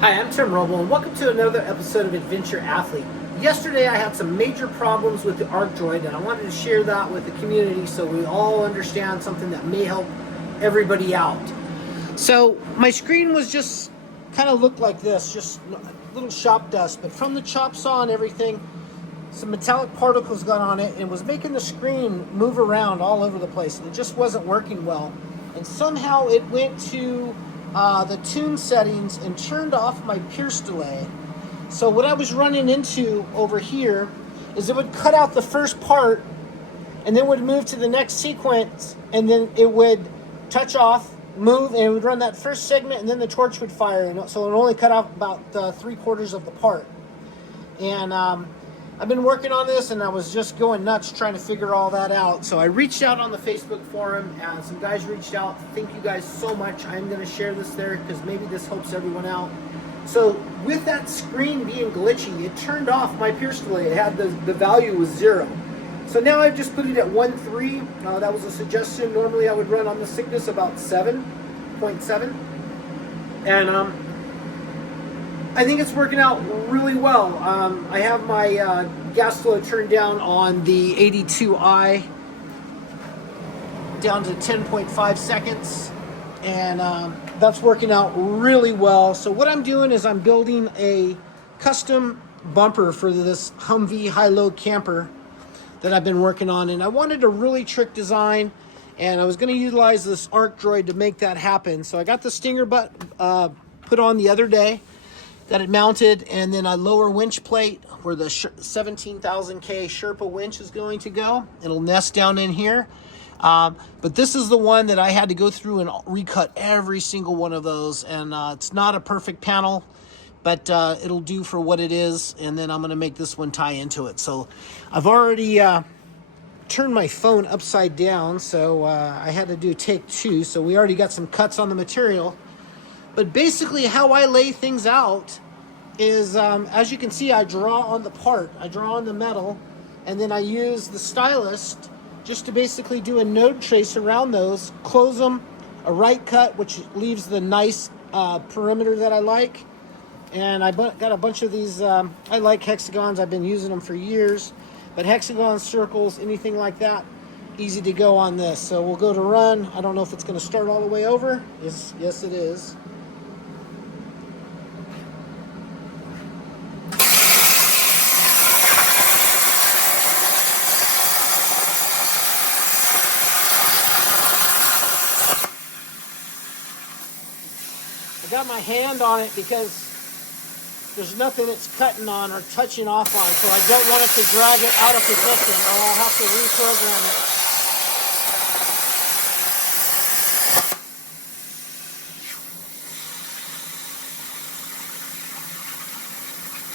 Hi, I'm Tim Roble, and welcome to another episode of Adventure Athlete. Yesterday I had some major problems with the ARC Droid, and I wanted to share that with the community so we all understand something that may help everybody out. So my screen was just kind of looked like this, just little shop dust, but from the chop saw and everything, some metallic particles got on it and was making the screen move around all over the place, and it just wasn't working well. And somehow it went to the tune settings and turned off my pierce delay. So what I was running into over here is it would cut out the first part and then would move to the next sequence, and then it would touch off, move, and it would run that first segment, and then the torch would fire, and so it only cut out about 3/4 of the part. And I've been working on this, and I was just going nuts trying to figure all that out. So I reached out on the Facebook forum, and some guys reached out. Thank you guys so much. I'm going to share this there because maybe this helps everyone out. So with that screen being glitchy, it turned off my pierce delay. It had the value was 0. So now I've just put it at 1.3. That was a suggestion. Normally I would run on the Cygnus about 7.7. And I think it's working out really well. I have my gas flow turned down on the 82i down to 10.5 seconds, and that's working out really well. So what I'm doing is I'm building a custom bumper for this Humvee high-low camper that I've been working on, and I wanted a really trick design, and I was going to utilize this ARC Droid to make that happen. So I got the stinger butt put on the other day that it mounted, and then a lower winch plate where the 17,000K Sherpa winch is going to go. It'll nest down in here. But this is the one that I had to go through and recut every single one of those. And it's not a perfect panel, but it'll do for what it is. And then I'm going to make this one tie into it. So I've already turned my phone upside down, so I had to do take 2. So we already got some cuts on the material. But basically how I lay things out is, as you can see, I draw on the part. I draw on the metal, and then I use the stylus just to basically do a node trace around those, close them, a right cut, which leaves the nice perimeter that I like. And I got a bunch of these, I like hexagons. I've been using them for years. But hexagons, circles, anything like that, easy to go on this. So we'll go to run. I don't know if it's going to start all the way over. Yes, it is. I got my hand on it because there's nothing it's cutting on or touching off on, so I don't want it to drag it out of position, or I'll have to reprogram it.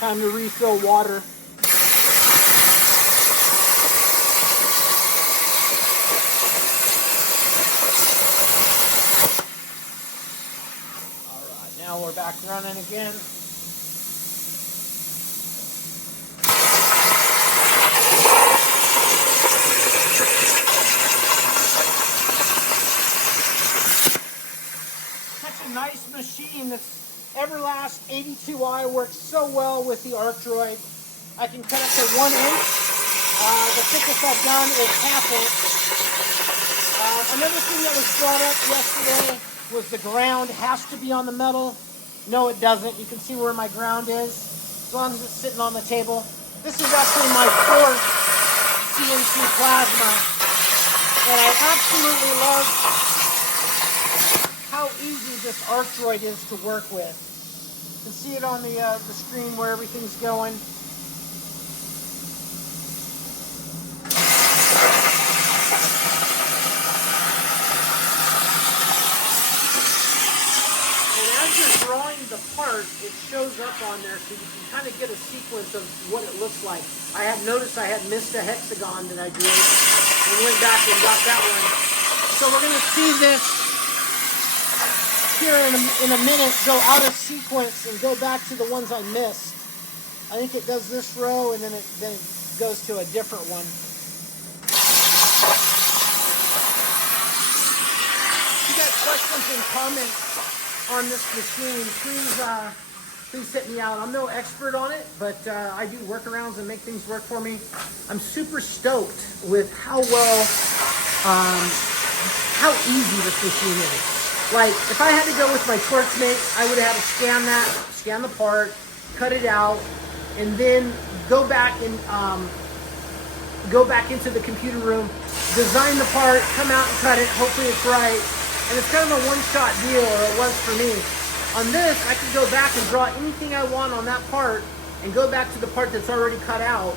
Time to refill water. Now we're back running again. Such a nice machine. This Everlast 82i works so well with the ARC Droid. I can cut up to 1 inch. The thickest I've done is 1/2 inch. Another thing that was brought up yesterday was the ground has to be on the metal. No, it doesn't. You can see where my ground is, as long as it's sitting on the table. This is actually my 4th CNC plasma, and I absolutely love how easy this ARC Droid is to work with. You can see it on the screen where everything's going. Drawing the part, it shows up on there, so you can kind of get a sequence of what it looks like. I had noticed I had missed a hexagon that I drew, and went back and got that one. So we're going to see this here in a minute go out of sequence and go back to the ones I missed. I think it does this row, and then it goes to a different one. If you got questions and comments on this machine, please please hit me out. I'm no expert on it, but I do workarounds and make things work for me. I'm super stoked with how well, how easy this machine is. Like, if I had to go with my Torchmate, I would have had to scan the part, cut it out, and then go back and go back into the computer room, design the part, come out and cut it, hopefully it's right. And it's kind of a one-shot deal, or it was for me. On this, I can go back and draw anything I want on that part and go back to the part that's already cut out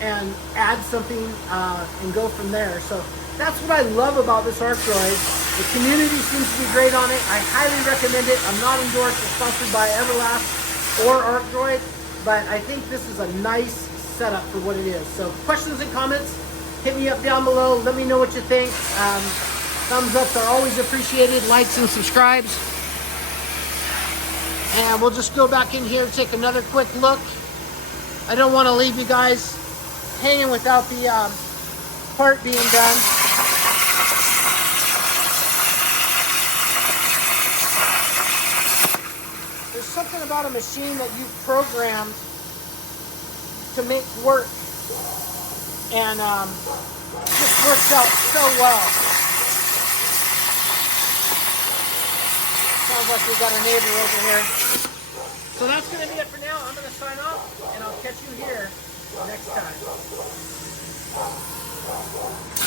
and add something and go from there. So that's what I love about this Arc Droid. The community seems to be great on it. I highly recommend it. I'm not endorsed or sponsored by Everlast or Arc Droid, but I think this is a nice setup for what it is. So questions and comments, hit me up down below. Let me know what you think. Thumbs ups are always appreciated. Likes and subscribes. And we'll just go back in here and take another quick look. I don't want to leave you guys hanging without the part being done. There's something about a machine that you've programmed to make work, and it just works out so well. Sounds like we've got a neighbor over here. So that's going to be it for now. I'm going to sign off, and I'll catch you here next time.